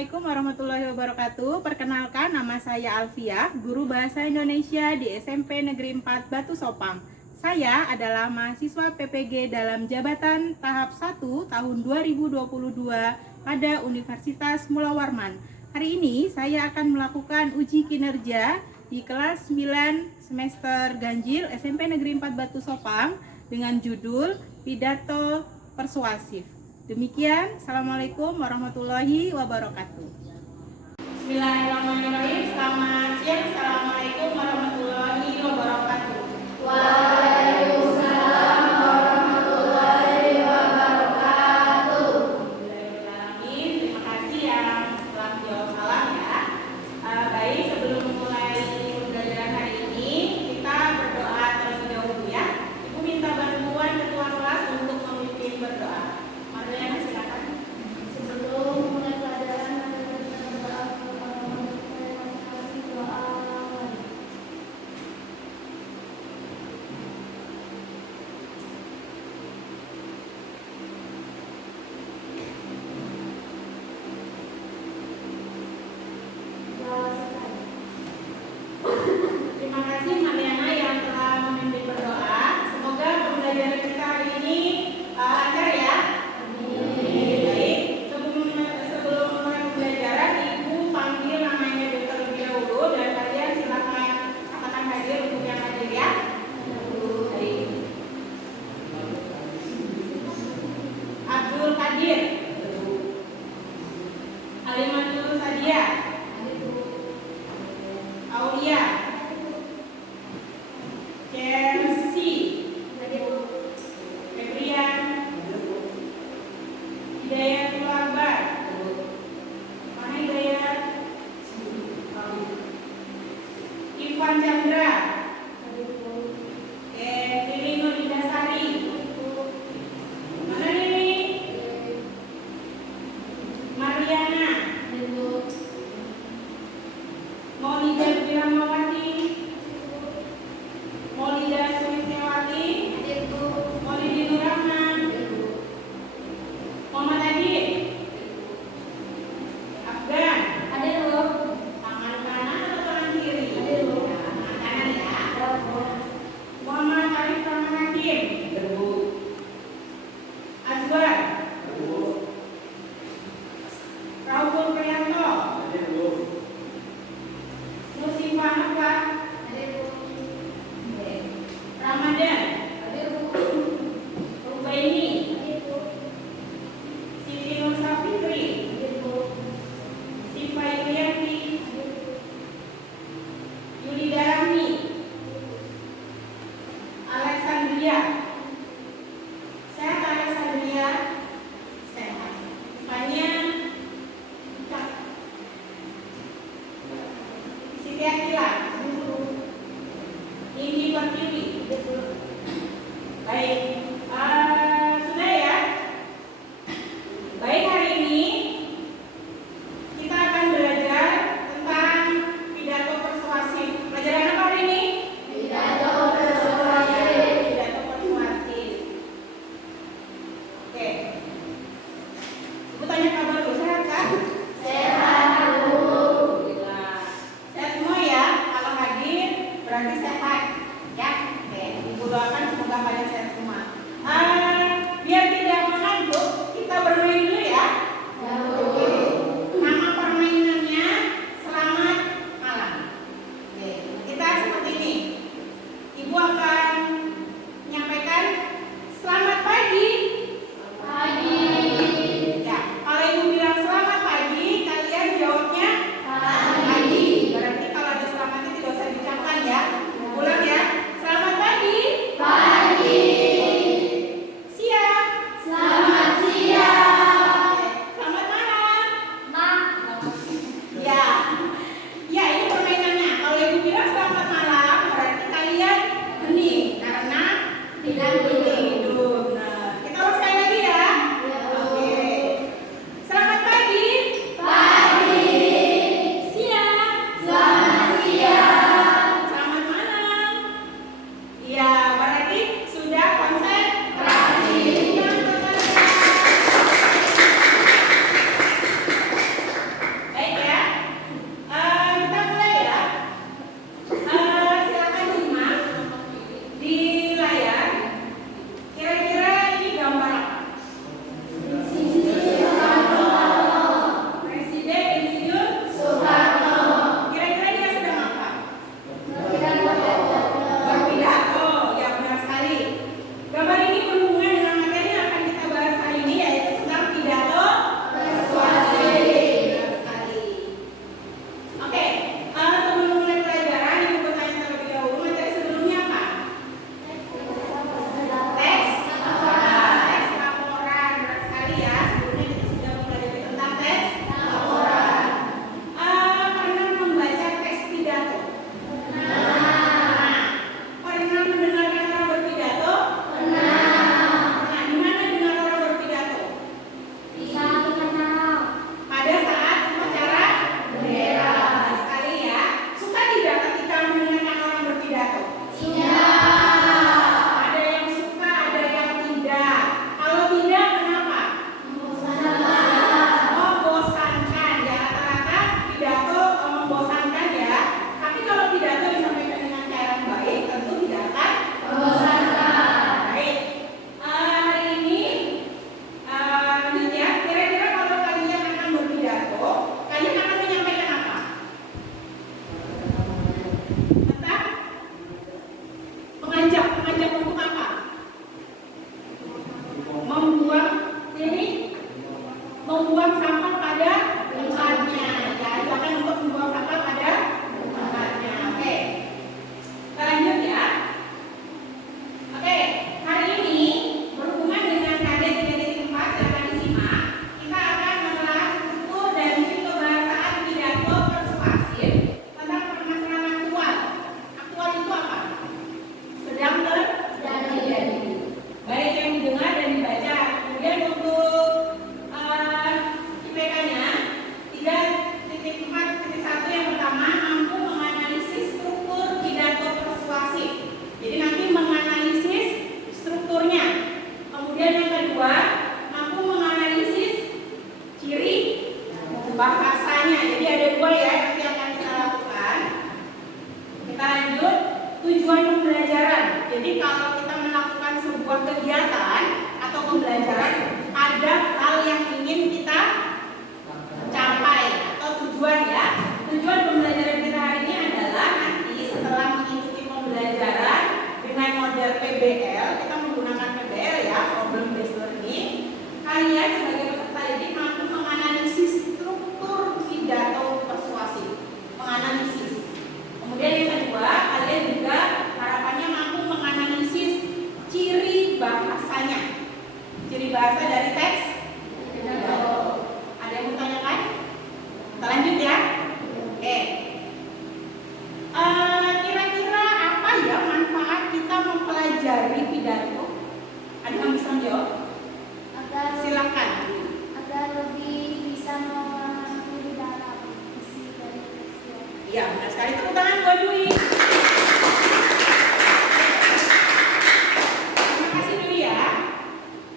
Assalamualaikum warahmatullahi wabarakatuh. Perkenalkan, nama saya Alfiah, guru Bahasa Indonesia di SMP Negeri 4 Batu Sopang. Saya adalah mahasiswa PPG dalam jabatan tahap 1 tahun 2022 pada Universitas Mula Warman. Hari ini saya akan melakukan uji kinerja di kelas 9 semester ganjil SMP Negeri 4 Batu Sopang dengan judul Pidato Persuasif. Demikian, Assalamualaikum warahmatullahi wabarakatuh. Bismillahirrahmanirrahim. Selamat siang. Assalamualaikum warahmatullahi wabarakatuh. Waalaikumsalam warahmatullahi wabarakatuh. Bismillahirrahmanirrahim. Terima kasih yang telah jawab salam ya. Baik, sebelum memulai pembelajaran hari ini, kita berdoa terlebih dahulu ya. Ibu minta bantuan ketua kelas untuk memimpin berdoa. Mariana, silakan. Sebelum mulai pelajaran, mari kita berdoa kepada masing-masing doa. Terima kasih Mariana yang telah memimpin berdoa. Semoga pembelajaran kita hari ini lancar ya. Baik, sebelum mulai pembelajaran, Ibu panggil namanya dulu terlebih dahulu dan kalian silakan katakan hadir untuk yang hadir ya. Baik. Abdul Qadir, Alimatul Sadia, Aulia, Chelsea, Febrian, Hidayat Keluarga, mana Hidayat? Ivan Chandra, Lili Nurindasari, mana Lili? Mariana, Maulida Wiramawati, Maulida Sulistiawati, Maulidi Nurrahman, Muhammad Adit, Afgan, tangan kanan atau tangan kiri? Tangan kanan ya. Muhammad Arif Rahman Hakim, Azwar, Rauful Priyanto, Musifah Nafah, Ramadan, Rubaini, Siti Nur Safitri, Sifa Yulianti, Yulida Rahmi, Alexandria. Sehat Alexandria? Sehat. Sifanya cak. Siti Akila, Indi Pertiwi. Baik, sudah ya. Baik, hari ini kita akan belajar tentang pidato persuasif. Pelajaran apa hari ini? Pidato persuasif. Pidato persuasif. Oke. Ibu tanya kabar dulu, sehat kan? Sehat, Bu. Alhamdulillah. Sehat semua ya. Kalau hadir berarti sehat. Ya. Oke. Ibu doakan semoga kalian sehat semua. Biar tidak mengantuk, kita bermain dulu ya. Ya, Bu. Nama permainannya Selamat Malam. Oke. Kita seperti ini. Ibu akan menyampaikan selamat pagi. Pagi. membuang ini membuang sampah pada tempatnya. Ya, ajakan untuk membuang sampah pada tempatnya. Oke. Kita lanjut ya. Oke, hari ini berhubungan dengan KD 3.4, silakan disimak. Kita akan menelaah struktur dan kebahasaan pidato persuasif tentang permasalahan aktual. Aktual itu apa? Sedang terjadi. Baik yang didengar dan dibaca. Kemudian untuk IPK-nya 3.4.1 yang pertama, mampu menganalisis struktur pidato persuasif. Jadi nanti menganalisis strukturnya. Kemudian yang kedua, mampu menganalisis ciri bahasanya. Jadi ada dua ya nanti akan kita lakukan. Kita lanjut, tujuan pembelajaran. Jadi kalau kita melakukan sebuah kegiatan atau pembelajaran, ada hal yang ingin kita capai atau tujuan ya. Tujuan pembelajaran kita hari ini adalah nanti setelah mengikuti pembelajaran dengan model PBL, kita menggunakan PBL ya, problem based learning. Kalian sebagai peserta didik mampu menganalisis struktur pidato persuasif, menganalisis. Kemudian yang kedua, kalian juga harapannya mampu menganalisis ciri bahasanya, ciri bahasa dari teks pidato. Ada yang mau tanyakan? Kita lanjut ya. Oke. Kira-kira apa ya manfaat kita mempelajari pidato? Ada yang bisa menjawab? Silakan. Agar lebih bisa memahami dalam isi dari peristiwa. Iya, benar sekali. Tepuk tangan buat Dwi. Terima kasih Dwi ya.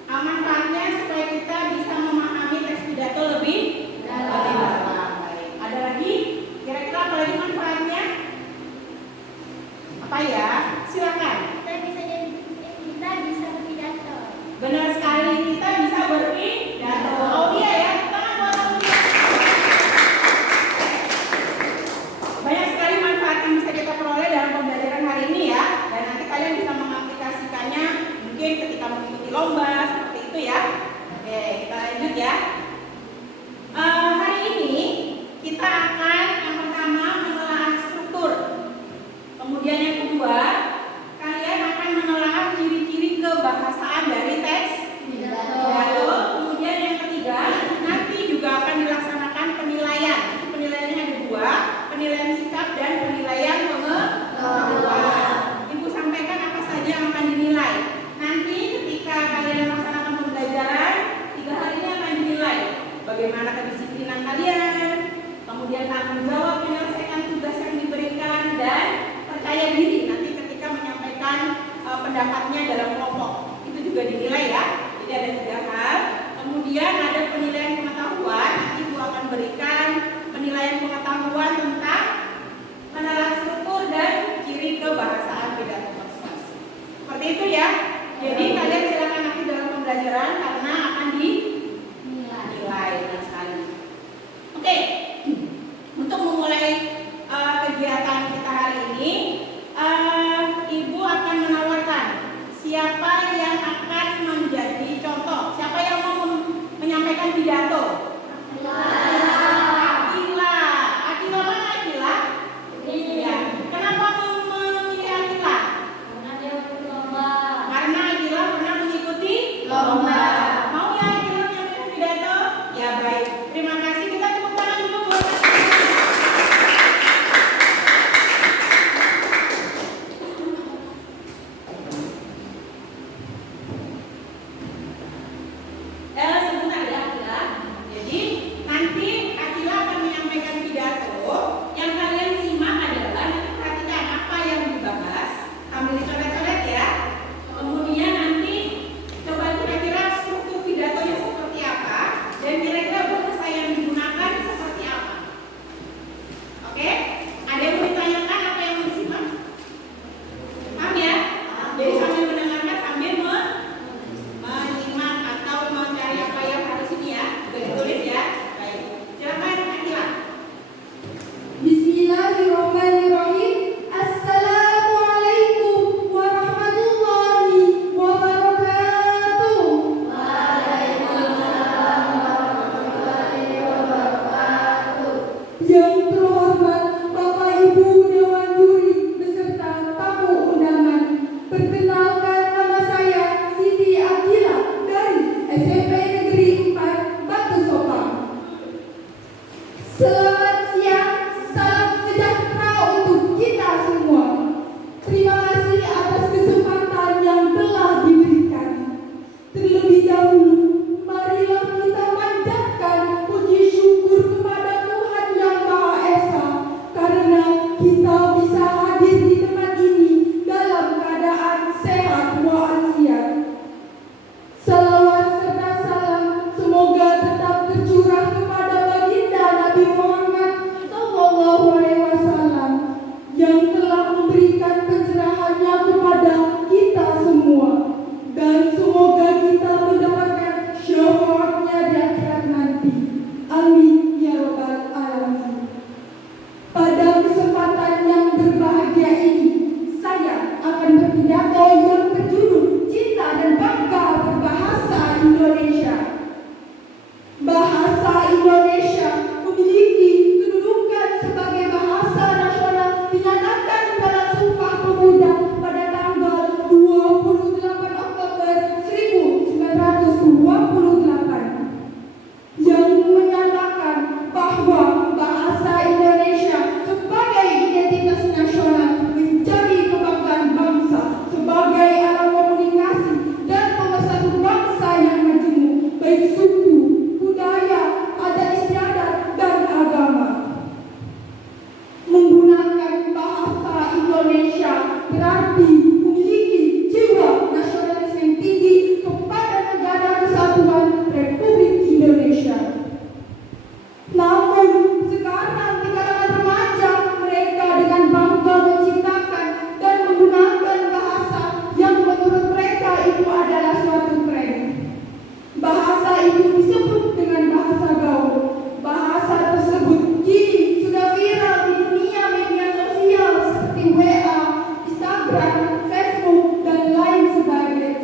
Manfaatnya supaya kita bisa memahami teks pidato lebih dalam. Baik. Ada lagi? Kira-kira apa lagi manfaatnya? Apa ya? Silakan. Kita bisa berpidato. Benar sekali, kita bisa berpidato. Oh iya ya, tangan buat Dwi. Banyak sekali manfaat yang bisa kita peroleh dalam pembelajaran hari ini ya. Dan nanti kalian bisa mengaplikasikannya mungkin ketika mengikuti lomba seperti itu ya. Oke, kita lanjut ya. Hari ini kita akan yang pertama menelaah struktur. Kemudian yang kedua, kalian akan menelaah ciri-ciri kebahasaan dari teks pidato. Kemudian yang ketiga, nanti juga akan dilaksanakan penilaian. Penilaiannya ada dua, penilaian sikap dan penilaian pengetahuan. Ibu sampaikan apa saja yang akan dinilai. Nanti ketika kalian melaksanakan pembelajaran, 3 hari ini akan dinilai bagaimana kedisiplinan kalian, kemudian tanggung jawab menyelesaikan tugas yang diberikan, dan percaya diri nanti ketika menyampaikan pendapatnya dalam kelompok. Itu juga dinilai ya. Jadi ada 3 hal. Kemudian ada penilaian pengetahuan. Nanti Ibu akan berikan penilaian pengetahuan tentang menelaah struktur dan ciri kebahasaan pidato persuasif. Seperti itu ya. Jadi kalian silakan nanti dalam pembelajaran karena akan dinilai sekali. Oke. Untuk memulai kegiatan kita hari ini, Ibu akan menawarkan siapa yang akan menjadi contoh, siapa yang mau menyampaikan pidato. Akila. Akila mana Akila? Iya. Kenapa memilih Akila? Karena dia ikut lomba. Karena Akila pernah mengikuti Lomba. Terlebih dahulu, marilah kita panjatkan puji syukur kepada Tuhan Yang Maha Esa karena kita bisa hadir di tempat ini dalam keadaan sehat walafiat. Salawat serta salam semoga tetap tercurah kepada baginda Nabi Muhammad SAW yang telah memberikan pencerahannya kepada kita semua, dan semoga kita mendapatkan syafaatnya di akhirat nanti. Amin ya rabbal alamin. Pada kesempatan yang berbahagia ini, saya akan berpidato yang berjudul Cinta dan Bangga Berbahasa Indonesia. Bahasa Indonesia memiliki kedudukan sebagai bahasa nasional dinyatakan dalam Sumpah Pemuda pada tanggal 28 Oktober 1928 yang menyatakan bahwa bahasa Indonesia sebagai identitas nasional menjadi kebanggaan bangsa sebagai alat komunikasi dan pemersatu bangsa yang majemuk baik suku, budaya, adat istiadat, dan agama. Menggunakan bahasa Indonesia berarti memiliki jiwa nasionalis yang tinggi kepada negara kesatuan Republik Indonesia. Namun sekarang di kalangan remaja, mereka dengan bangga menciptakan dan menggunakan bahasa yang menurut mereka itu adalah suatu tren. Bahasa itu disebut dengan bahasa gaul. Bahasa tersebut kini sudah viral di dunia media sosial seperti WA, Instagram, Facebook, dan lain sebagainya.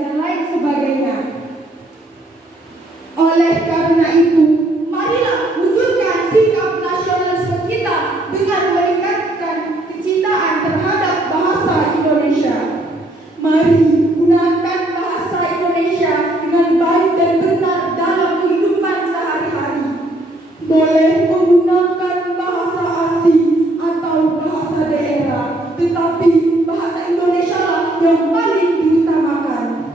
Oleh karena itu, marilah wujudkan sikap nasionalisme kita dengan meningkatkan kecintaan terhadap bahasa Indonesia. Mari gunakan bahasa Indonesia dengan baik dan benar dalam kehidupan sehari-hari. Boleh menggunakan bahasa asing atau bahasa daerah, tetapi bahasa Indonesia lah yang paling diutamakan.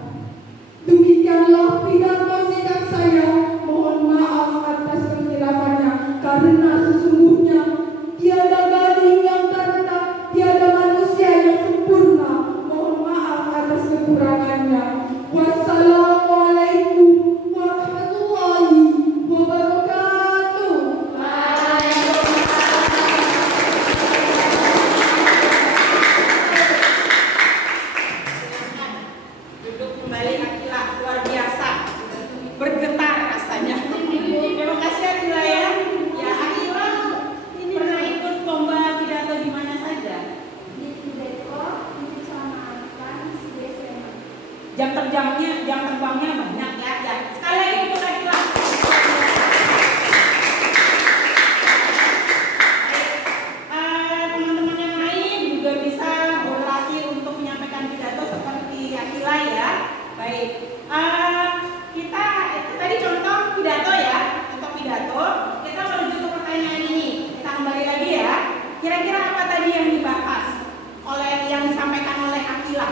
Demikianlah pidato singkat saya. Mohon maaf atas kekhilafan karena sesungguhnya tiada gading yang terletak, tiada manusia yang sempurna. Mohon maaf atas kekurangannya. Wassalamualaikum warahmatullahi wabarakatuh. Duduk kembali Akila, luar biasa, bergetar rasanya. Terima kasih Akila ya. Ya Akila pernah ikut lomba pidato di mana saja? Di Depok, di Kecamatan, di SMA. Jam terbangnya banyak ya. Ya sekali lagi untuk Akila. Teman-teman yang lain juga bisa berlatih untuk menyampaikan pidato seperti Akila ya. Baik, kita itu tadi contoh pidato ya, contoh pidato. Kita menuju ke pertanyaan ini. Kita kembali lagi ya. Kira-kira apa tadi yang dibahas yang disampaikan oleh Akila?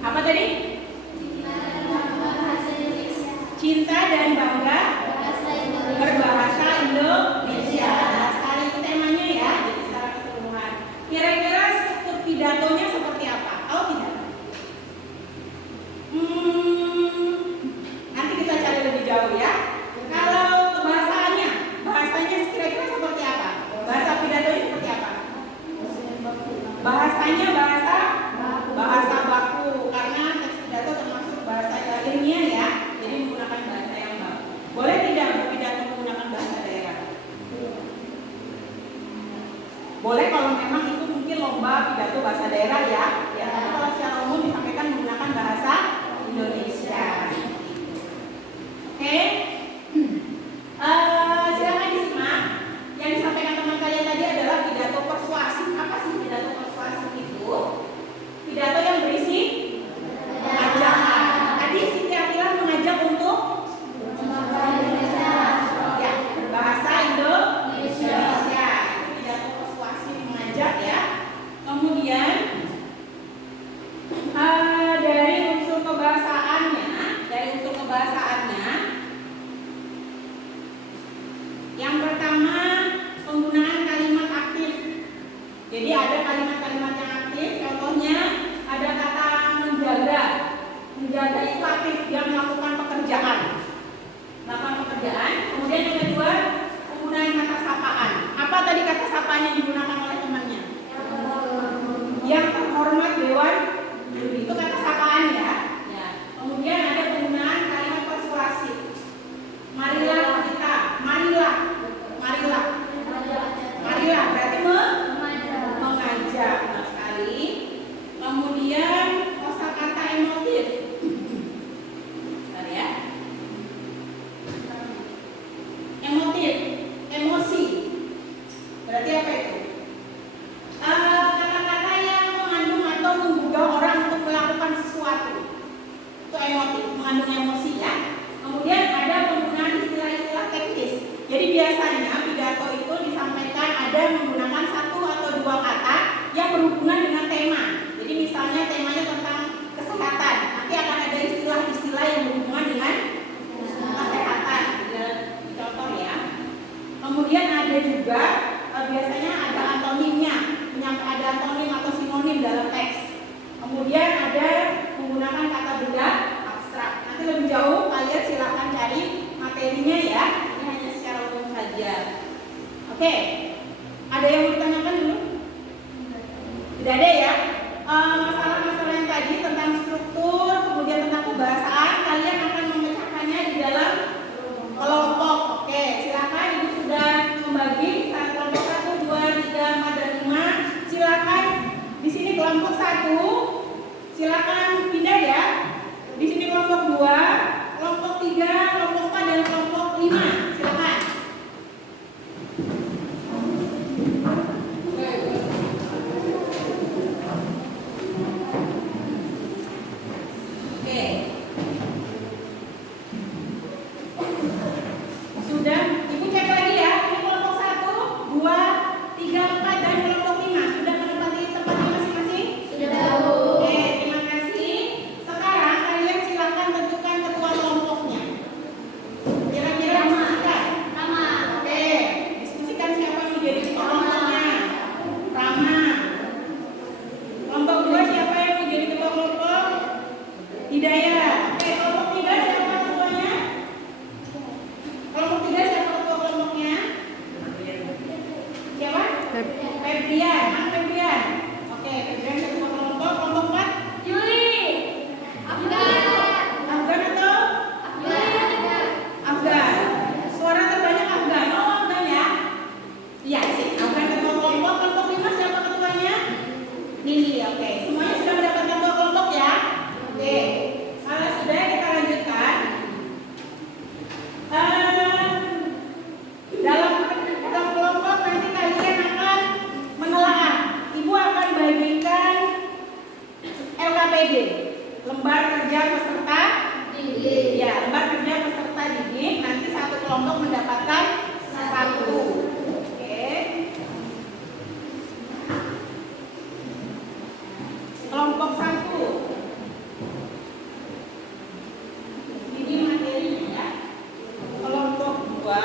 Apa tadi? Cinta dan bangga berbahasa Indonesia. Sekali itu temanya ya, jadi secara keseluruhan. Kira-kira struktur pidatonya seperti apa? Tahu tidak? Nanti kita cari lebih jauh ya. Kalau bahasanya kira-kira seperti apa? Bahasa pidatonya seperti apa? Bahasanya bahasa baku karena teks pidato termasuk bahasa ilmiah ya. Jadi menggunakan bahasa yang baku. Boleh tidak berpidato menggunakan bahasa daerah? Boleh kalau memang itu mungkin lomba pidato bahasa daerah ya. Ya, tapi kalau secara umum disampaikan menggunakan bahasa Indonesia. Oke. Silakan disimak. Yang disampaikan teman kalian tadi adalah pidato persuasif. Apa sih pidato persuasif itu? Pidato yang berisi ajakan. Tadi Siti Akila mengajak untuk ya, berbahasa Indonesia. Pidato persuasif mengajak ya. Kemudian operatif yang melakukan pekerjaan. Melakukan pekerjaan. Kemudian yang kedua, penggunaan kata sapaan. Apa tadi kata sapaan yang digunakan oleh temannya? Yang terhormat Dewan Juri. Itu kata sapaan ya. Ya. Kemudian ada penggunaan kalimat persuasif. Marilah kita, marilah berarti mengajak. Nah, sekali. Kemudian kosakata emotif. Bentar ya. Emotif, emosi. Berarti apa itu? Kata-kata yang mengandung atau menggugah orang untuk melakukan sesuatu. Itu emotif, mengandung emosi ya. Kemudian ada penggunaan istilah-istilah teknis. Jadi biasanya pidato itu disampaikan ada menggunakan satu atau dua kata yang berhubungan dengan tema. Jadi misalnya temanya tentang kesehatan, nanti akan ada istilah-istilah yang berhubungan dengan kesehatan. Contoh ya. Kemudian ada juga biasanya ada antonimnya, ada antonim atau sinonim dalam teks. Kemudian ada menggunakan kata benda abstrak. Nanti lebih jauh kalian silakan cari materinya ya. Ini hanya secara umum saja. Oke. Ada yang mau ditanyakan dulu? Tidak ada ya. Masalah-masalah yang tadi tentang struktur, kemudian tentang kebahasaan, kalian akan memecahkannya di dalam kelompok. Oke, silakan. Ibu sudah membagi kelompok 1, 2, 3, 4, dan 5. Silakan di sini kelompok 1. Silakan pindah ya. Di sini kelompok 2, kelompok 3, kelompok 4, dan kelompok 5. Silakan. Oke. Sudah, Ibu cek lagi ya. Ini kelompok 1, 2, 3, 4, dan kelompok 5. Sudah menempati tempatnya masing-masing? Sudah. Oke, terima kasih. Sekarang kalian silakan tentukan ketua kelompoknya. Kira-kira diskusikan. Rama. Oke, diskusikan siapa yang menjadi ketua kelompoknya. Rama. Kelompok 2 siapa yang menjadi ketua kelompok? Hidayah. Oke, kelompok 3 siapa ketuanya? Kelompok 3 siapa ketua kelompoknya? Siapa? Febrian. Mana Febrian? Oke, Febrian ketua kelompok. Kelompok 4? Yuli. Afgan. Afgan atau? Afgan. Suara terbanyak Afgan. Oh, Afgan ya? Iya sih. Afgan ketua kelompok. Kelompok 5 siapa ketuanya? Nini. Oke. Semuanya sudah mendapatkan ketua kelompok ya? Oke. Kalau sudah, kita lanjutkan. Dalam kelompok nanti kalian akan menelaah. Ibu akan bagikan LKPD, lembar kerja peserta didik. Ya, lembar kerja peserta didik. Nanti satu kelompok mendapatkan 1. Oke. Kelompok 1. Ini materinya ya. Kelompok 2.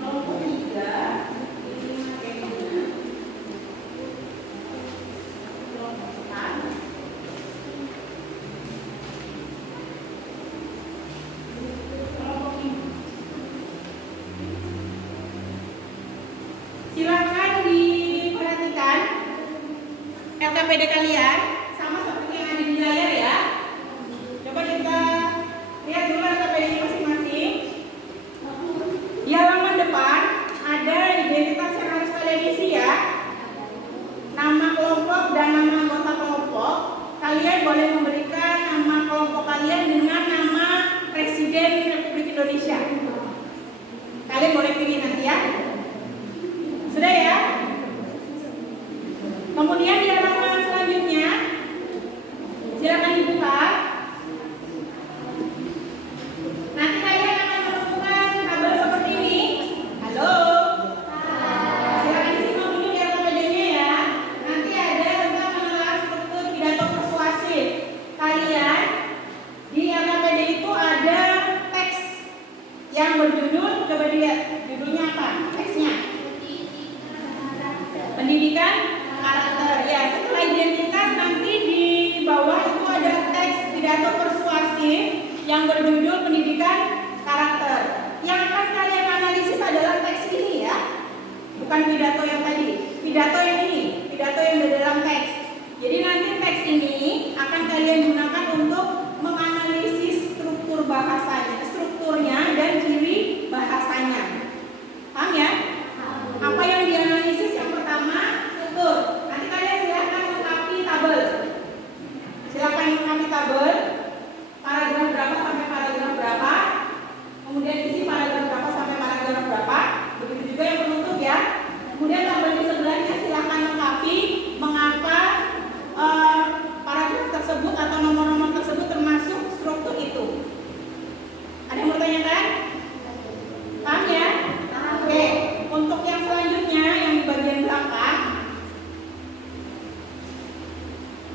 Kelompok 3. Ini materinya. Kelompok 4. Kelompok 5. Silakan diperhatikan LKPD kalian sama seperti yang ada di layar ya. Coba kita lihat dulu LKPD masing-masing. Di halaman depan ada identitas yang harus kalian isi ya. Nama kelompok dan nama anggota kelompok. Kalian boleh memberikan nama kelompok kalian dengan nama Presiden Republik Indonesia. Kalian boleh pilih nanti ya. Sudah ya? Kemudian di halaman selanjutnya silakan dibuka. Nanti kalian akan menemukan tabel seperti ini. Halo. Silakan disimak dulu di LKPD-nya ya. Nanti ada tentang menelaah struktur pidato persuasif. Kalian di LKPD itu ada teks yang berjudul, coba dilihat judulnya apa? Teksnya. Pendidikan karakter. Ya, setelah identitas nanti di bawah itu ada teks pidato persuasif yang berjudul pendidikan karakter. Yang akan kalian analisis adalah teks ini ya, bukan pidato yang tadi. Pidato yang ini, pidato yang di dalam teks. Jadi nanti teks ini akan kalian gunakan untuk menganalisis struktur bahasanya, strukturnya dan ciri bahasanya. Paham ya? Apa yang dianalisis yang pertama struktur. Nanti kalian silahkan melengkapi tabel. Silahkan melengkapi tabel. Paragraf berapa sampai paragraf berapa. Kemudian isi paragraf berapa sampai paragraf berapa. Begitu juga yang penutup ya. Kemudian tabel di sebelahnya silahkan lengkapi mengapa paragraf tersebut atau nomor-nomor tersebut termasuk struktur itu. Ada yang mau tanyakan? Paham ya? Oke. Untuk yang selanjutnya yang di bagian belakang,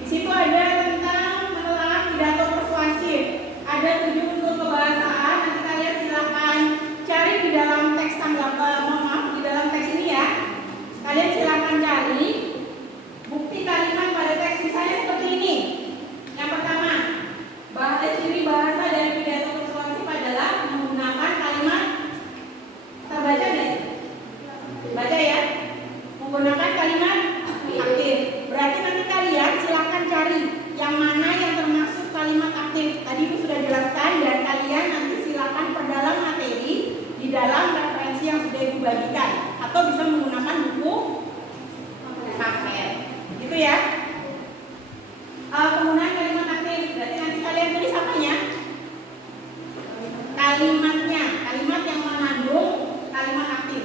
di situ ada tentang menelaah pidato persuasif. Ada 7 unsur kebahasaan. Nanti kalian silakan cari di dalam teks di dalam teks ini ya. Kalian silakan cari bukti kalimat pada teks misalnya seperti ini. Yang pertama, ciri bahasa dari pidato persuasif adalah menggunakan kalimat. Terbaca deh. Baca ya. Menggunakan kalimat aktif. Berarti nanti kalian silakan cari yang mana yang termasuk kalimat aktif. Tadi itu sudah jelaskan dan kalian nanti silakan perdalam materi di dalam referensi yang sudah Ibu bagikan atau bisa menggunakan buku paket. Gitu ya. Penggunaan kalimat aktif. Berarti nanti kalian tulis apanya? Kalimatnya, kalimat yang mengandung kalimat aktif.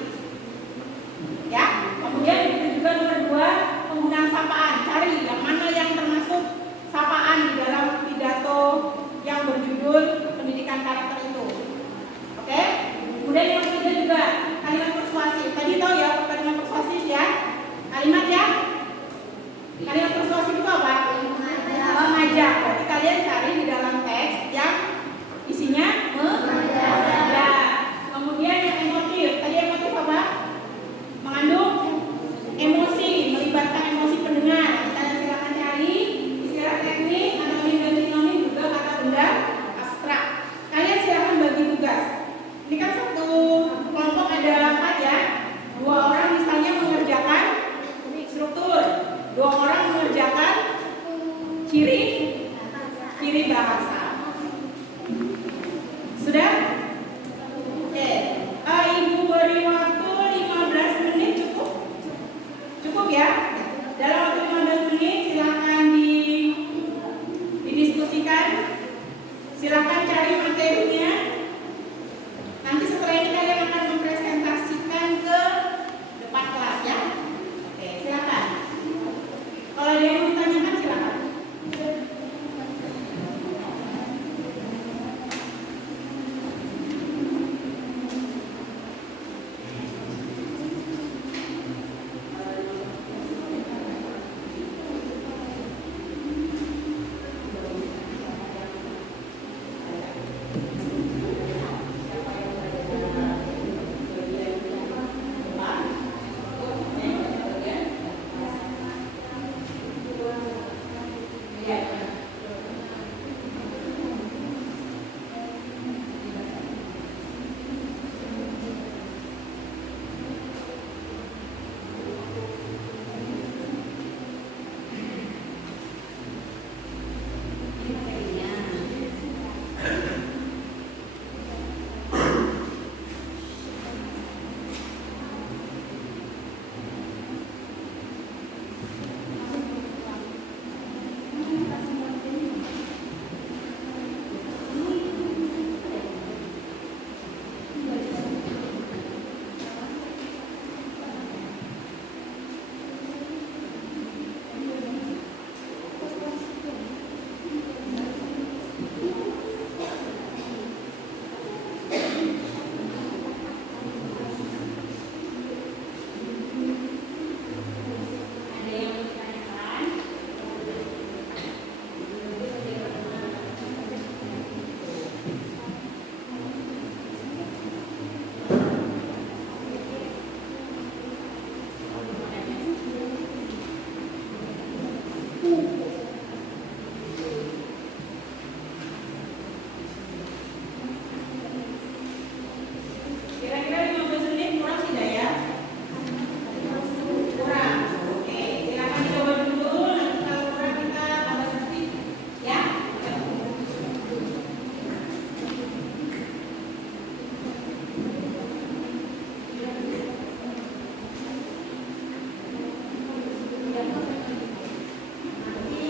Ya, kemudian itu juga nomor 2, penggunaan sapaan. Cari yang mana yang termasuk sapaan di dalam pidato yang berjudul pendidikan karakter itu. Oke? Kemudian yang ketiga juga kalimat persuasif. Tadi tahu ya kalimat persuasif ya? Kalimat ya? Kalimat persuasif itu apa? Mengajak. Berarti kalian cari di dalam teks yang isinya mengajak. Kemudian yang emotif. Tadi emotif apa? Mengandung emosi, melibatkan emosi pendengar. Kalian silakan cari istilah teknis, anonim dan sinonim juga kata benda abstrak. Kalian silakan bagi tugas. Ini kan satu kelompok ada 4 ya. 2 orang misalnya mengerjakan struktur, 2 orang mengerjakan ciri bahasa. Sudah? Oke. Ibu beri waktu 15 menit cukup? Cukup ya? Dalam waktu 15 menit silakan didiskusikan. Silakan cari materinya. Nanti setelah ini kalian akan mempresentasikan ke depan kelas ya. Oke, silakan. Kalau ada yang mau ditanyakan silakan. Kira-kira 15 menit kurang tidak ya? Kurang. Oke, silakan dicoba dulu. Nanti kalau kurang kita tambah sedikit. Ya? Nanti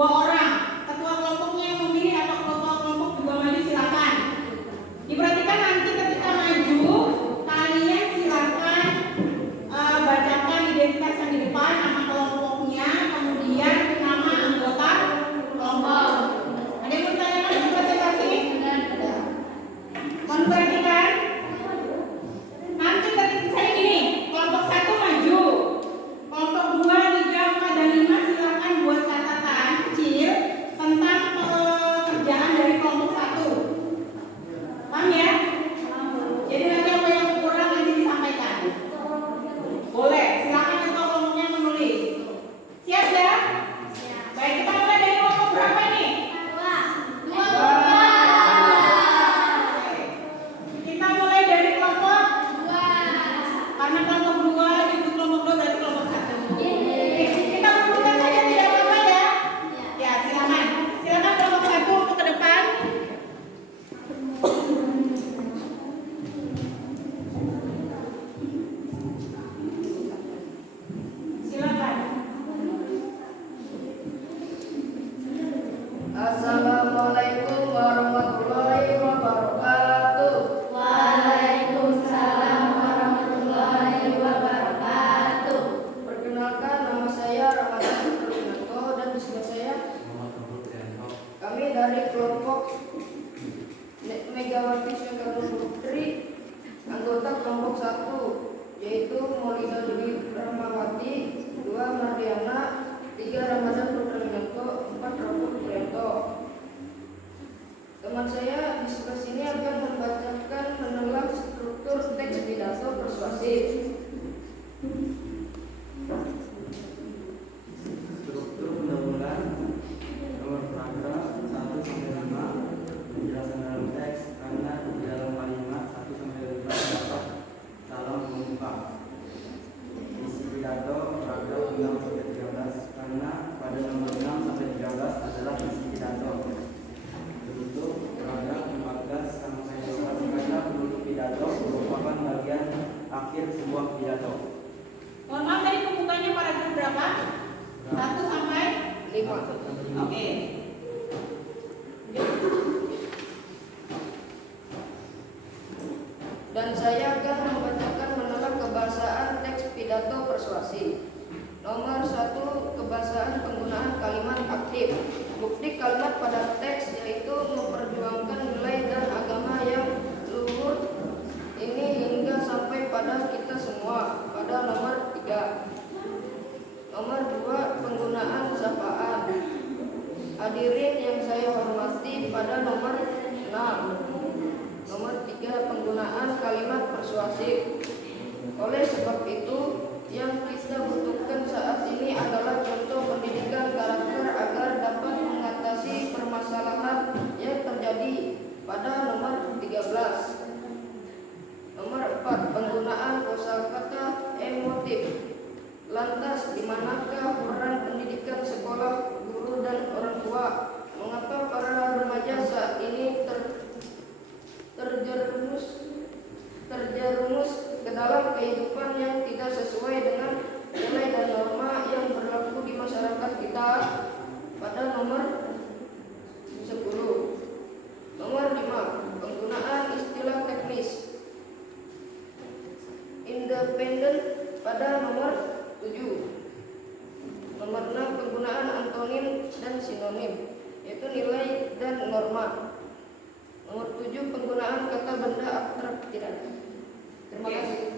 2 orang. Ketua kelompoknya yang memilih atau ketua kelompok juga maju, silakan. Diperhatikan nanti ketika maju, kalian silakan bacakan identitas yang di depan, nama kelompoknya, kemudian nama anggota kelompok. Ada yang mau ditanyakan di presentasi? Mohon perhatikan. Nanti ketika saya gini, kelompok 1 maju, kelompok 2, 3, 4, dan 5 silakan buat catatan kecil tentang pekerjaan dari kelompok 1. Paham ya? Jadi nanti apa yang kurang nanti disampaikan. Boleh, silakan ketua kelompoknya menulis. Siap ya? Baik, kita mulai dari kelompok berapa nih? Kita mulai dari kelompok 2. Karena kelompok 2 itu kelompok 2 berarti kelompok 1. Kita kumpulkan saja, tidak apa-apa ya. Ya, silakan. Silakan kelompok 1 untuk ke depan. Silakan. Assalamualaikum warahmatullahi wabarakatuh. Waalaikumsalam warahmatullahi wabarakatuh. Perkenalkan, nama saya Ramadan Purwinanto dan di sebelah saya kami dari kelompok Megawati Soekarno Putri, anggota kelompok 1, yaitu Maulida Dewi Rahmawati, 2 Mardiana, 3 Ramadan Purwinanto, 4 Rafful Prianto. Teman saya di sebelah sini akan membacakan menolak struktur teks pidato persuasif. Struktur undang-undang nomor paragraf 1 sampai 5 penjelasan dalam teks karena di dalam kalimat 1 sampai 5 terdapat salam pembuka. Isi pidato paragraf 6 sampai 13 karena pada nomor 6 sampai 13 adalah isi pidato. Bentuk paragraf 14 sampai 12 karena bentuk pidato merupakan bagian akhir sebuah pidato. Mohon maaf, tadi pembukanya paragraf berapa? 1 sampai 5. Oke. Dan saya akan membacakan menolak kebahasaan teks pidato persuasif. Nomor 1, kebahasaan penggunaan kalimat aktif. Bukti kalimat pada teks yaitu memperjuangkan nilai dan agama yang luhur ini hingga sampai pada kita semua pada nomor 3. Nomor 2, penggunaan sapaan. Hadirin yang saya hormati pada nomor 6. Nomor 3, penggunaan kalimat persuasif. Oleh sebab itu, yang kita butuhkan saat ini adalah contoh pendidikan karakter agar dapat mengatasi permasalahan yang terjadi pada nomor 13. Nomor 4, penggunaan kosakata emotif. Lantas, di manakah peran pendidikan sekolah, guru, dan orang tua? Mengapa para remaja saat ini terjerumus ke dalam kehidupan yang tidak sesuai dengan nilai dan norma yang berlaku di masyarakat kita? Pada nomor 10. Nomor 5, penggunaan istilah teknis. Independen pada nomor 7. Nomor 6, penggunaan antonim dan sinonim, yaitu nilai dan norma. Nomor 7, penggunaan kata benda abstrak tidak. Terima kasih.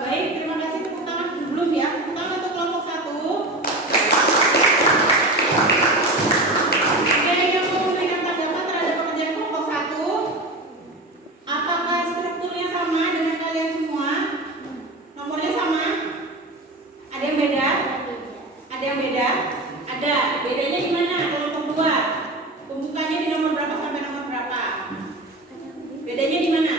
Baik, terima kasih. Tepuk tangan belum ya? Tepuk tangan untuk kelompok 1. Ada yang mau memberikan tanggapan terhadap pekerjaan kelompok 1? Apakah strukturnya sama dengan kalian semua? Nomornya sama? Ada yang beda? Ada yang beda? Ada. Bedanya di mana? Kelompok 2. Pembukanya di nomor berapa sampai nomor berapa? Bedanya di mana?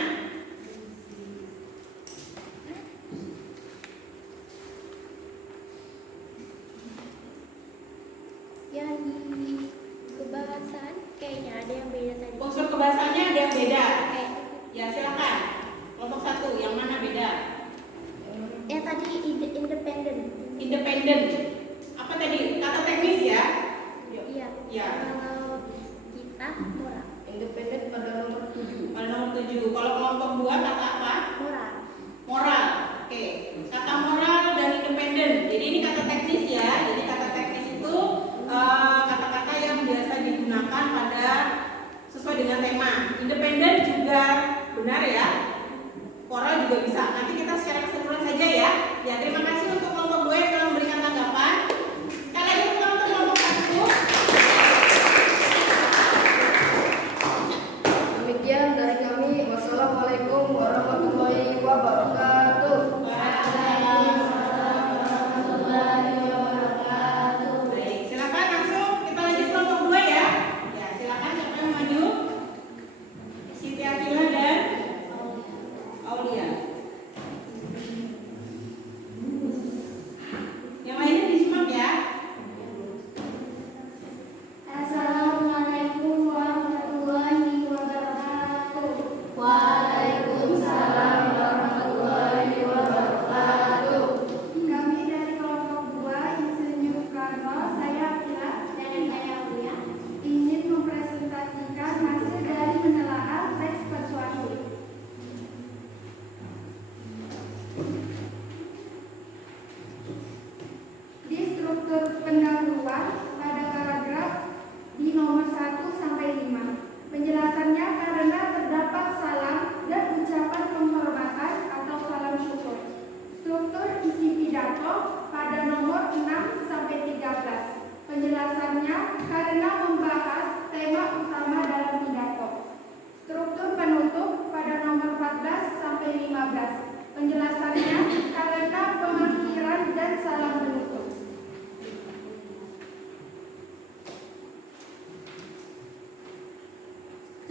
Yang kebahasaan kayaknya ada yang beda tadi. Unsur kebahasaannya ada yang beda. Oke. Ya, silakan. Kelompok 1 yang mana beda? Yang tadi independen. Independen. Apa tadi? Kata teknis ya?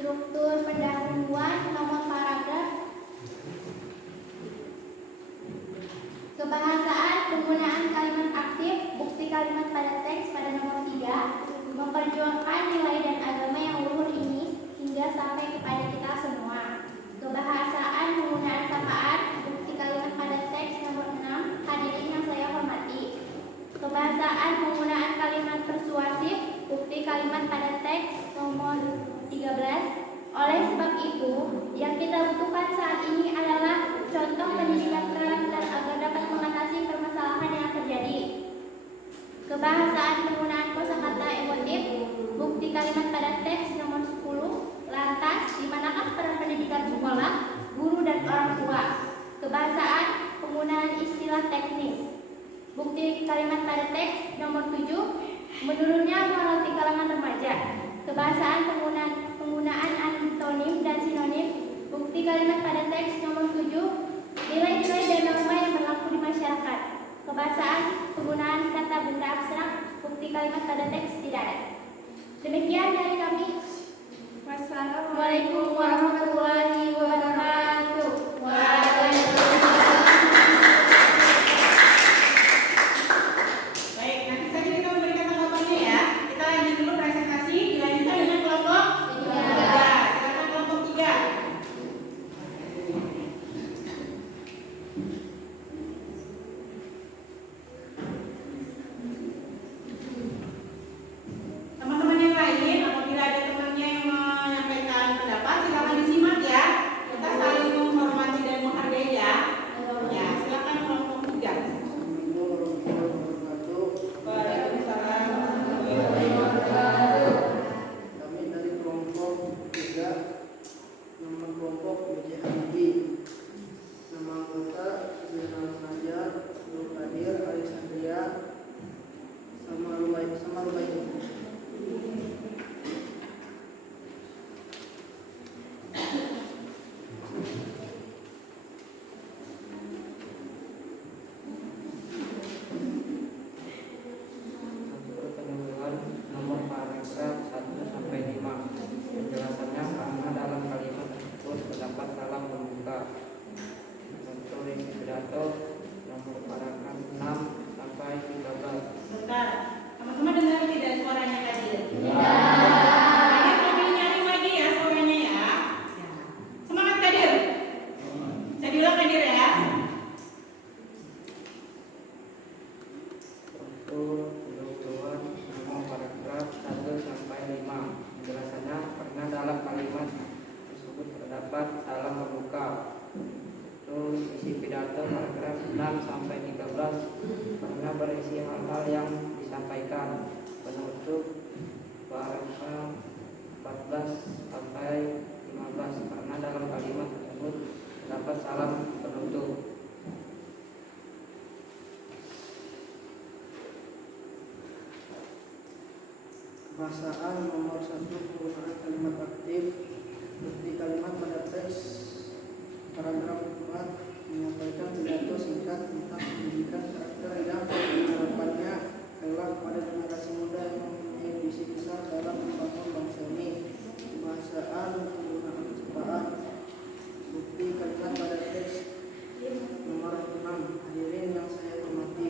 struktur pendahuluan, nomor paragraf, kebahasaan, penggunaan kalimat aktif, bukti kalimat pada teks pada nomor 3, memperjuangkan nilai dan agama yang luhur ini hingga sampai kepada kita semua. Kebahasaan, penggunaan sapaan, bukti kalimat pada teks nomor 6, hadirin yang saya hormati. Kebahasaan, penggunaan kalimat persuasif, bukti kalimat pada teks nomor 13. Oleh sebab itu, yang kita butuhkan saat ini adalah contoh pendidikan karakter agar dapat mengatasi permasalahan yang terjadi. Kebahasaan, penggunaan kosakata emotif, bukti kalimat pada teks nomor 10. Lantas, di manakah peran pendidikan sekolah, guru dan orang tua? Kebahasaan, penggunaan istilah teknis, bukti kalimat pada teks nomor 7. Menurunnya moral di kalangan remaja. Kebahasaan, penggunaan antonim dan sinonim, bukti kalimat pada teks nomor 7. Nilai-nilai dan norma yang berlaku di masyarakat. Kebahasaan, penggunaan kata benda abstrak, bukti kalimat pada teks tidak ada. Demikian dari kami. Wassalamualaikum warahmatullahi wabarakatuh. Baik, nanti saja kita memberikan tanggapannya ya. Kita lanjut dulu presentasi, dilanjutkan dengan kelompok 3. Silakan kelompok 3. Teman-teman yang lain, apabila ada temannya yang menyampaikan pendapat, silakan disimak ya. Kita saling menghormati dan menghargai ya. Ya, silakan kelompok 3. Waalaikumsalam. Kami dari kelompok 3, nama kelompok BJ Habibie, nama anggota Zainal Najar, Nur Kadir, Alexandria, sama Rubaidi. Penjelasan nomor paragraf 1 sampai 5. Penjelasannya karena dalam kalimat tersebut terdapat salah pembuka. Contoh isi pidato nomor paragraf 6 sampai 13. Bentar, teman-teman dengar tidak suaranya Kadir? Tidak. Kadir kami nyaring lagi ya suaranya ya. Semangat Kadir. Saya diulang Kadir ya. Contoh pendahuluan nomor paragraf 1 sampai 5. Penjelasannya karena dalam kalimat tersebut terdapat salah pembuka. Contoh isi pidato paragraf 6 sampai 13 karena berisi hal-hal yang disampaikan. Penutup paragraf 14 sampai 15 karena dalam kalimat tersebut terdapat salah penutup. Kebahasaan nomor 1, penggunaan kalimat aktif, bukti kalimat pada teks paragraf 4, menyampaikan pidato singkat tentang pendidikan karakter yang harapannya kelak pada generasi muda yang mempunyai visi besar dalam membangun bangsa ini. Kebahasaan, penggunaan sapaan, bukti kalimat pada teks nomor 6, hadirin yang saya hormati.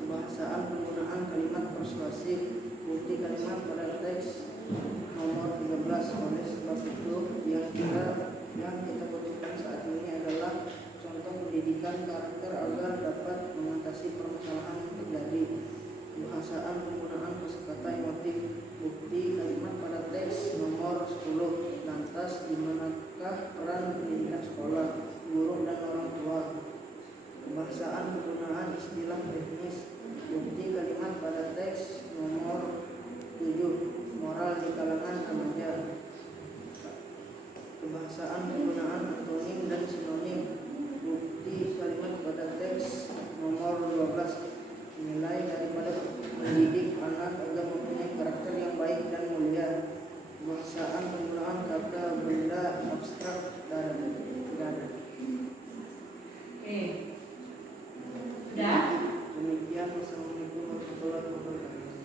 Kebahasaan, penggunaan kalimat persuasif, bukti kalimat pada teks nomor 13. Oleh sebab itu, yang kita butuhkan saat ini adalah contoh pendidikan karakter agar dapat mengatasi permasalahan yang terjadi. Kebahasaan, penggunaan kosakata emotif, bukti kalimat pada teks nomor 10. Lantas, di manakah peran pendidikan sekolah, guru dan orang tua? Kebahasaan, penggunaan istilah teknis, bukti kalimat pada teks nomor 7. Moral di kalangan remaja. Kebahasaan, penggunaan antonim dan sinonim, bukti kalimat pada teks nomor 12. Nilai daripada mendidik anak agar mempunyai karakter yang baik dan mulia. Kebahasaan, penggunaan kata benda abstrak dan tidak ada. Sudah? Demikian, wassalamualaikum warahmatullahi wabarakatuh.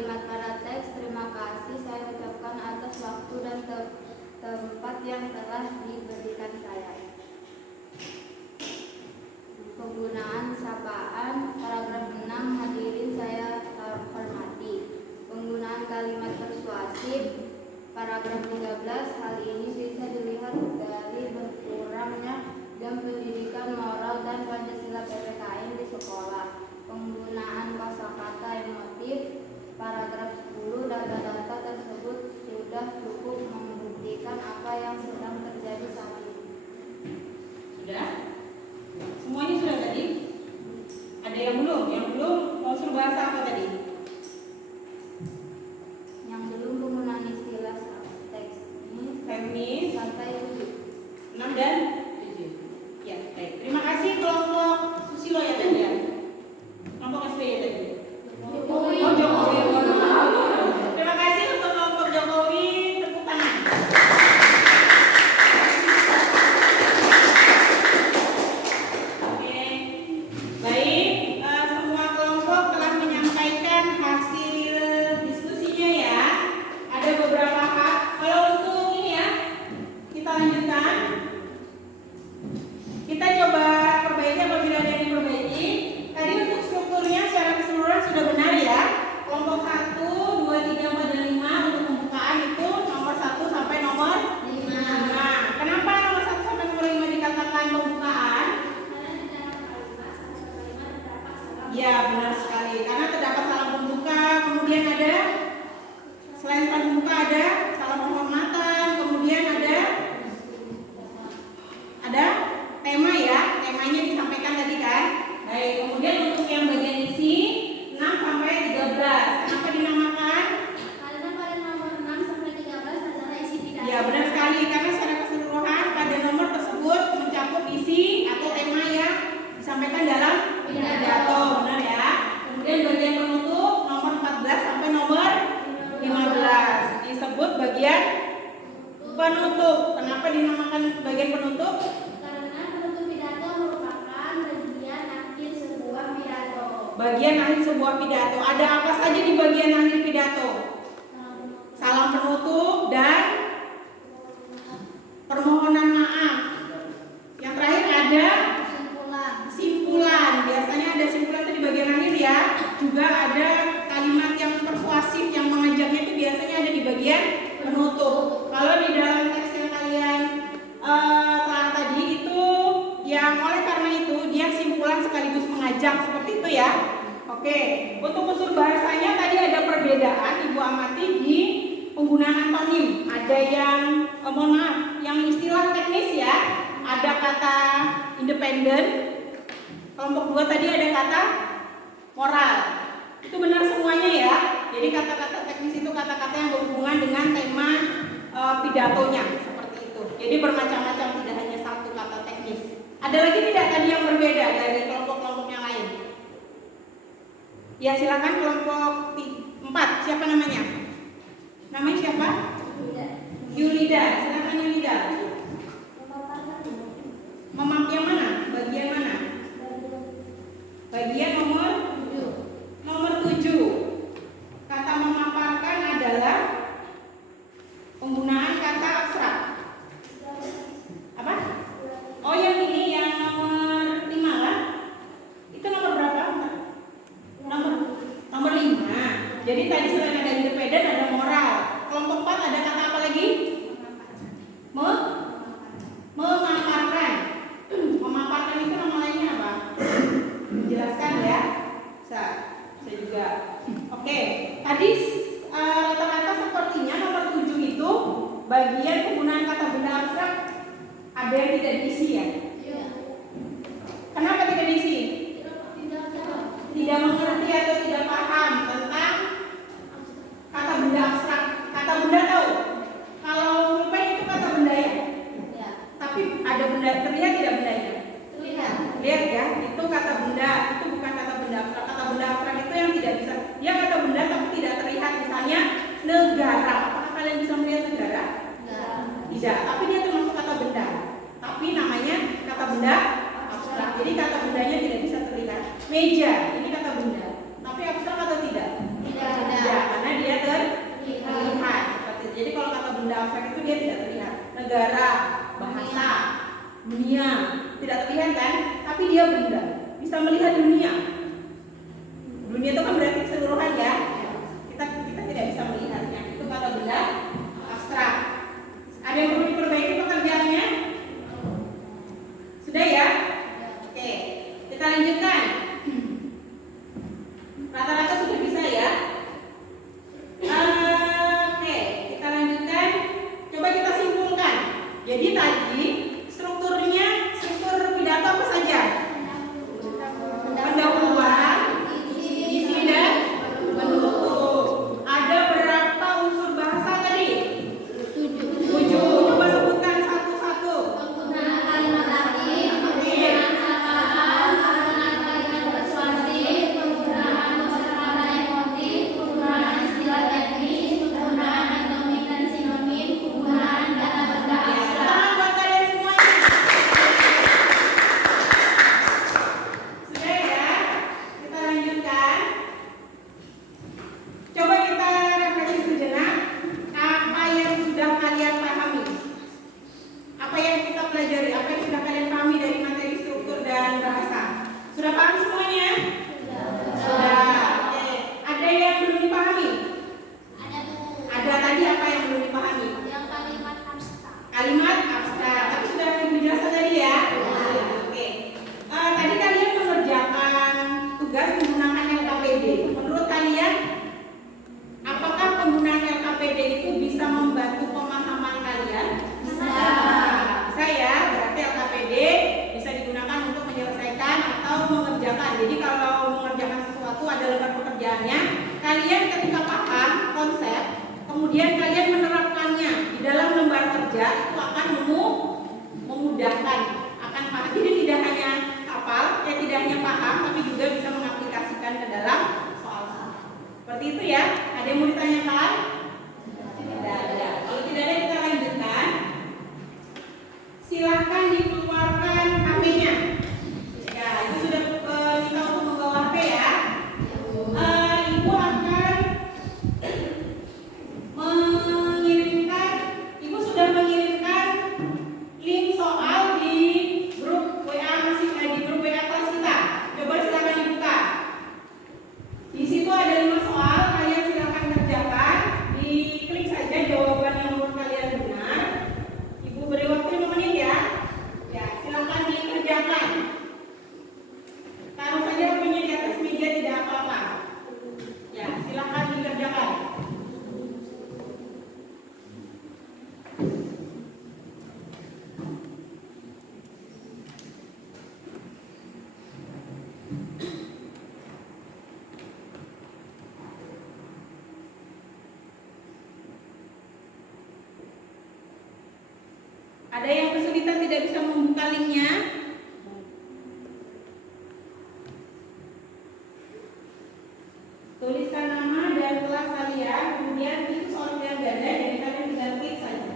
kalimat pada teks. Terima kasih saya ucapkan atas waktu dan tempat yang telah diberikan saya. Penggunaan sapaan paragraf 6 hadirin saya hormati. Penggunaan kalimat persuasif paragraf 13 hal ini bisa dilihat dari berkurangnya jam pendidikan moral dan Pancasila PPKN di sekolah. Penggunaan kosakata emotif paragraf 10 data-data tersebut sudah cukup membuktikan apa yang sedang terjadi saat ini. Sudah? Semuanya sudah tadi? Ada yang belum? Yang belum mau suruh bahasa apa tadi? Yang belum penggunaan istilah teks ini Teknis sampai 7. 6 dan 7. Ya, baik. Terima kasih kelompok Susilo ya tadi ya. Kelompok SBY ya tadi. Jokowi. Oh, Jokowi. Terima kasih untuk kelompok Jokowi. Tepuk tangan. Oke. Baik, semua kelompok telah menyampaikan hasil diskusinya ya. Ada beberapa hak. Kalau untuk ini ya, kita lanjutkan. Kita coba perbaiki apabila ada yang diperbaiki. Tadi untuk strukturnya secara keseluruhan sudah benar ya. Kelompok 1, 2, 3, 4, dan 5 untuk pembukaan itu nomor 1 sampai nomor 5. Nah, kenapa nomor 1 sampai nomor 5 dikatakan pembukaan? Ya, benar sekali. Karena terdapat salam pembuka, kemudian ada selain salam pembuka ada salam penghormatan, kemudian ada tema ya, temanya disampaikan tadi kan. Baik, kemudian untuk yang bagian isi 6 sampai 13. Kenapa dinamakan? Karena pada nomor 6 sampai 13 adalah isi pidato. Ya, benar sekali karena secara keseluruhan pada nomor tersebut mencakup isi atau tema yang disampaikan dalam pidato, benar ya. Kemudian bagian penutup nomor 14 sampai nomor 15 disebut bagian penutup. Kenapa dinamakan bagian penutup? Karena penutup pidato merupakan bagian akhir sebuah pidato. Bagian akhir sebuah pidato. Ada apa saja di bagian akhir pidato? Salam penutup dan permohonan maaf. Yang terakhir ada simpulan. Biasanya ada simpulan itu di bagian akhir ya. Juga ada kalimat yang persuasif yang mengajaknya itu biasanya ada di bagian penutup. Kalau di dalam teks yang kalian telah tadi itu yang oleh karena itu dia simpulan sekaligus mengajak seperti itu ya. Oke, untuk unsur bahasanya tadi ada perbedaan Ibu amati di penggunaan antonim. Ada yang mohon maaf, yang istilah teknis ya. Ada kata independen. Kelompok 2 tadi ada kata moral. Itu benar semuanya ya. Jadi kata-kata teknis itu kata-kata yang berhubungan dengan tema pidatonya seperti itu. Jadi bermacam-macam, tidak hanya satu kata teknis. Ada lagi tidak tadi yang berbeda dari kelompok-kelompok yang lain? Ya silakan kelompok 4. Siapa namanya? Namanya siapa? Yulida. Silakan Yulida. Memap yang mana? Bagian mana? Bagian nomor 7. Kata memaparkan adalah penggunaan kata abstrak. Apa? Oh yang ini yang nomor 5 kan? Itu nomor berapa? Nomor 5. Jadi tadi selain ada independen ada moral. Kelompok 4 ada kata apa lagi? Memaparkan. Memaparkan itu nama lainnya apa? Menjelaskan ya. Bisa juga. Oke, tadi rata-rata sepertinya nomor 7 itu bagian penggunaan kata benda abstrak ada yang tidak diisi ya? Kenapa tidak diisi? Tidak mengerti atau tidak paham tentang kata benda abstrak. Kata benda tahu? Kalau pulpen itu kata benda ya? Tapi ada benda, terlihat tidak bendanya? Lihat ya, itu kata benda, itu bukan kata benda abstrak. Kata benda abstrak itu yang tidak bisa, dia kata benda tapi tidak terlihat. Misalnya negara, apakah kalian bisa melihat negara? Tidak, tapi dia termasuk kata benda. Tapi namanya kata benda abstrak. Jadi kata bendanya tidak bisa terlihat. Meja, ini kata benda. Tapi abstrak atau tidak? Tidak. ketika paham konsep, kemudian kalian menerapkannya di dalam lembar kerja, itu akan memudahkan, akan paham. Jadi tidak hanya hafal, tidak hanya paham, tapi juga bisa mengaplikasikan ke dalam soal-soal. Seperti itu ya. Ada yang mau ditanyakan? Tidak ada. Kalau tidak ada, kita lanjutkan. Silahkan dikeluarkan HP-nya. Ya, itu sudah kita untuk membawa HP ya. Ibu akan mengirimkan, Ibu sudah mengirimkan link soal di grup WA di grup WA kelas kita. Coba silakan dibuka. Di situ ada 5 soal, kalian silakan kerjakan. Diklik saja jawaban yang menurut kalian benar. Ibu beri waktu 5 menit ya. Ya, silakan dikerjakan. Taruh saja HP-nya di atas meja, tidak apa-apa. Ya, silakan dikerjakan. Ada yang kesulitan tidak bisa membuka linknya? Tuliskan nama dan kelas kalian, kemudian itu soal pilihan ganda, jadi kalian tinggal klik saja.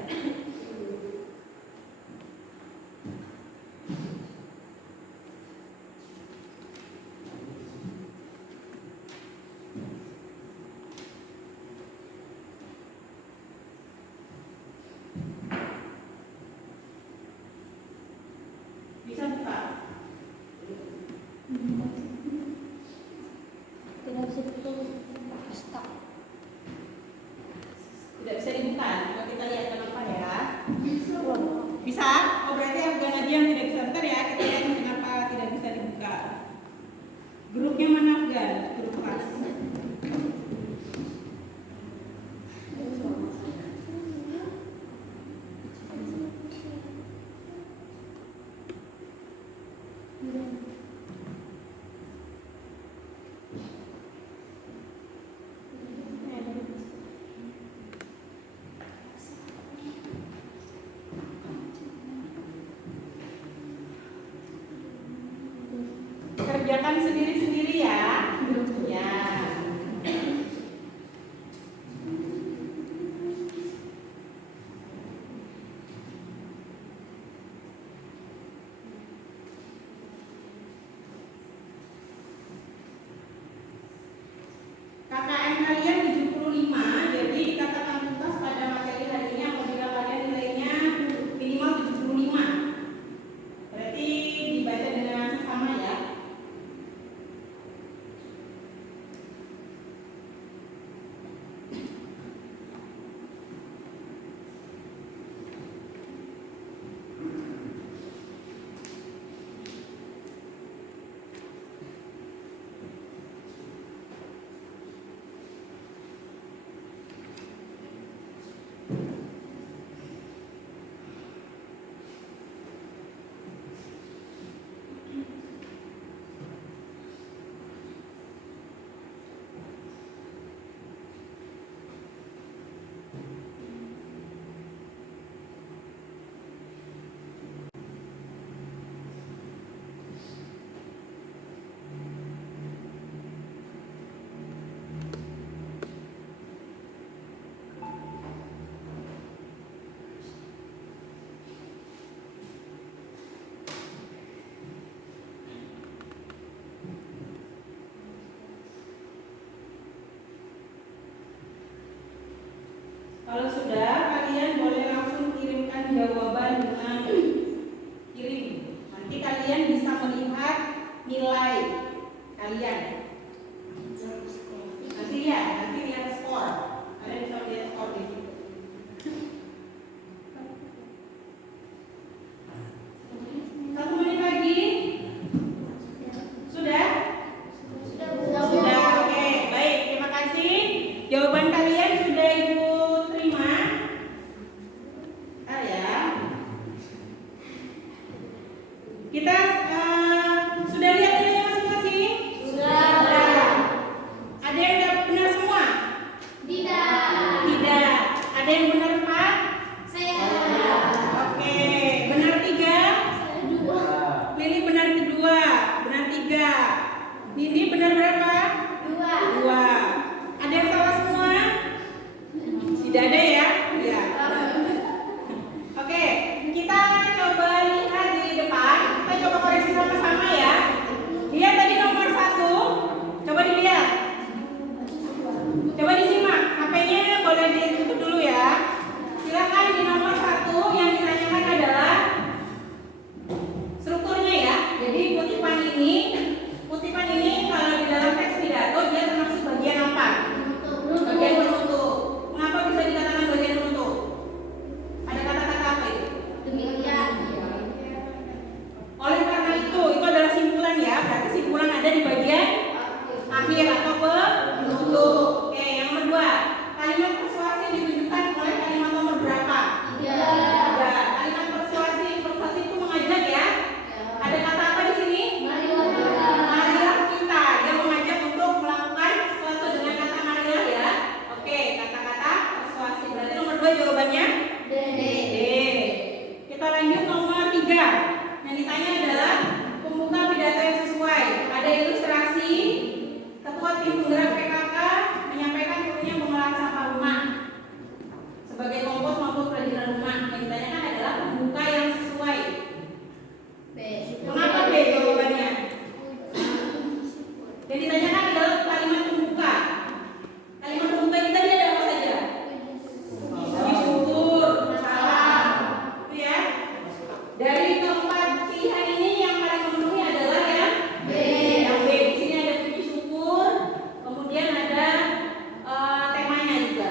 Bisa buka? Tidak bisa stuck. Tidak bisa dibuka. Coba kita lihat kenapa ya. Bisa? Oh berarti bukan aja yang tidak bisa. Bentar ya, kita lihat kenapa tidak bisa dibuka. Grupnya mana Afgan? Grup kelas. Kerjakan sendiri-sendiri ya. Ya. KKM kalian 75, jadi dikatakan tuntas pada materi hari ini apabila kalian nilainya minimal 75. Berarti dibaca dengan sama ya. Kalau sudah, kalian boleh langsung kirimkan jawaban dengan kirim. Nanti kalian bisa melihat nilai kalian. Nanti lihat skor. Kalian bisa lihat skor di situ. Satu menit lagi. Sudah? Sudah. Oke, baik. Terima kasih. Jawaban kalian sudah Ibu terima. Ya. Coba disimak, HP-nya boleh ditutup dulu ya. Silakan di nomor 1 yang ditanyakan adalah strukturnya ya. Jadi kutipan ini kalau di dalam teks pidato dia termasuk bagian apa? Bagian penutup. Mengapa bisa dikatakan bagian penutup? Ada kata-kata apa itu? Demikian. Oleh karena itu adalah simpulan ya. Berarti simpulan ada di bagian akhir atau penutup. Oke, yang nomor 2. Kalimat persuasi ditunjukkan oleh kalimat nomor berapa? 3. Kalimat persuasi itu mengajak ya. Ada kata apa di sini? Marilah kita. Dia mengajak untuk melakukan sesuatu dengan kata marilah ya. Oke, kata-kata persuasi. Berarti nomor 2 jawabannya D. Kita lanjut nomor 3. Yang ditanya adalah pembuka pidato yang sesuai. Ada ilustrasi ketua tim penggerak PKK menyampaikan perlunya pengolahan sampah rumah sebagai kompos maupun kerajinan rumah. Yang ditanyakan adalah pembuka yang sesuai. Mengapa B jawabannya? Yang ditanyakan adalah kalimat pembuka. Kalimat pembuka kita tadi ada apa saja? Puji syukur, salam, itu ya. Dari keempat pilihan ini yang paling memenuhi adalah yang B. Yang B di sini ada puji syukur, kemudian ada temanya juga.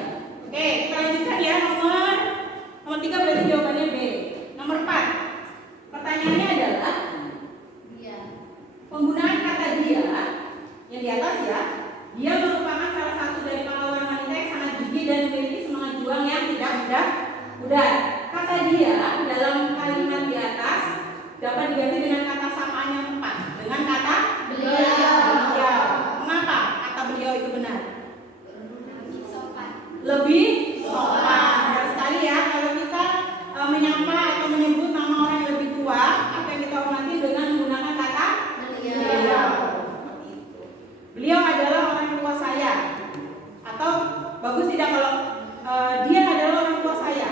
Oke, kita lanjutkan ya. Nomor 3 berarti jawabannya B. Nomor 4. Pertanyaannya adalah penggunaan kata dia yang di atas ya. Dia merupakan salah satu dari pahlawan wanita yang sangat gigih dan memiliki semangat juang yang tidak mudah. Kata dia dalam kalimat di atas dapat diganti dengan kata sapaan yang tepat, dengan kata beliau. Mengapa kata beliau itu benar? Lebih sopan. Benar sekali ya. Kalau kita menyapa atau menyebut nama orang yang lebih tua, apa yang kita hormati dengan menggunakan kata beliau. Beliau adalah orang tua saya. Atau bagus tidak kalau dia adalah orang tua saya?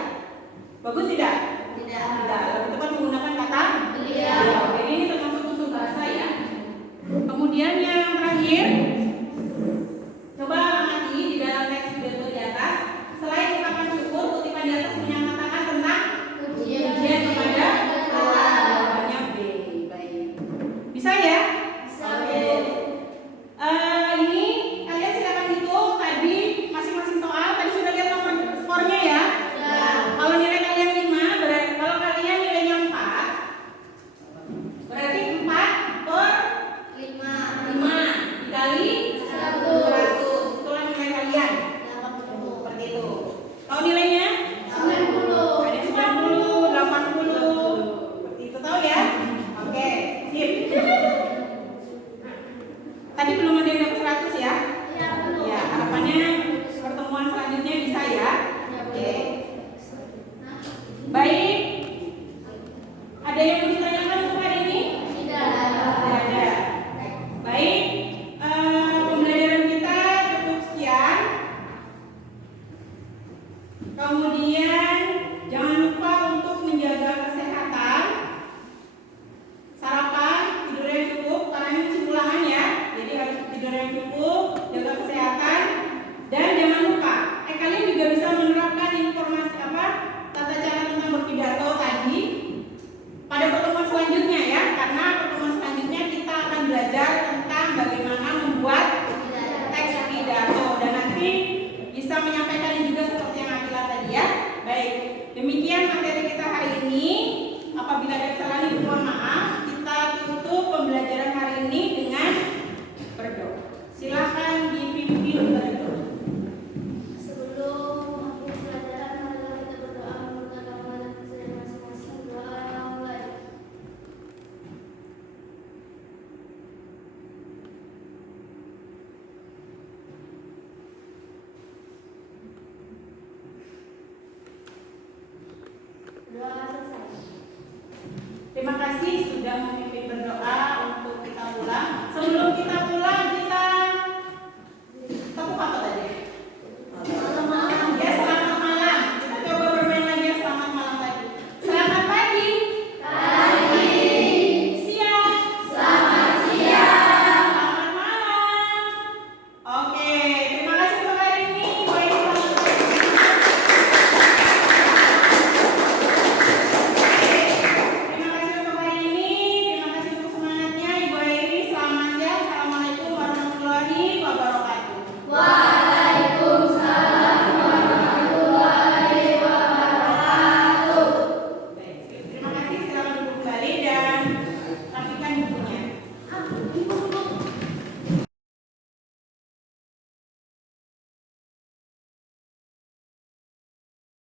Bagus tidak? Tidak. Lebih tepat menggunakan kata beliau. Jadi ini termasuk unsur bahasa ya. Kemudian yang terakhir, coba amati di dalam teks pidato di atas. Selain ucapan syukur, kutipan di atas menyatakan tentang pujian kepada Allah. Jawabannya B. Baik. Bisa ya? Ini kalian silakan hitung tadi masing-masing soal. Tadi sudah lihat nomor skornya ya. Kalau nilai kalian 5, berarti kalau kalian nilainya 4, berarti 4 per 5 dikali 100. Itulah nilai kalian. Seperti itu. Tahu nilainya? 90. Ada 90, 80. Seperti itu, tahu ya? Oke, sip. Tadi belum ada yang dapat 100 ya? Ya, harapannya pertemuan selanjutnya bisa ya. Oke. Baik. Ada yang mau ditanyakan untuk hari ini? Tidak ada. Baik. Pembelajaran kita cukup sekian. Kemudian jangan lupa untuk menjaga kesehatan. Sarapan, tidur yang cukup karena ini masih ulangan ya. Jadi harus tidur yang cukup, jaga kesehatan, dan jangan lupa kalian juga bisa menerapkan informasi tata cara tentang berpidato tadi pada pertemuan selanjutnya ya. Karena pertemuan selanjutnya kita akan belajar tentang bagaimana membuat teks pidato dan nanti bisa menyampaikan juga seperti yang Akila tadi ya. Baik, demikian materi kita hari ini. Apabila ada kesalahan mohon maaf. Kita tutup pembelajaran hari ini dengan berdoa. Silakan dipimpin berdoa. Sebelum pelajaran, marilah kita berdoa meminta kepada kita masing-masing. Doa yang baik. Doa selesai. Terima kasih sudah memimpin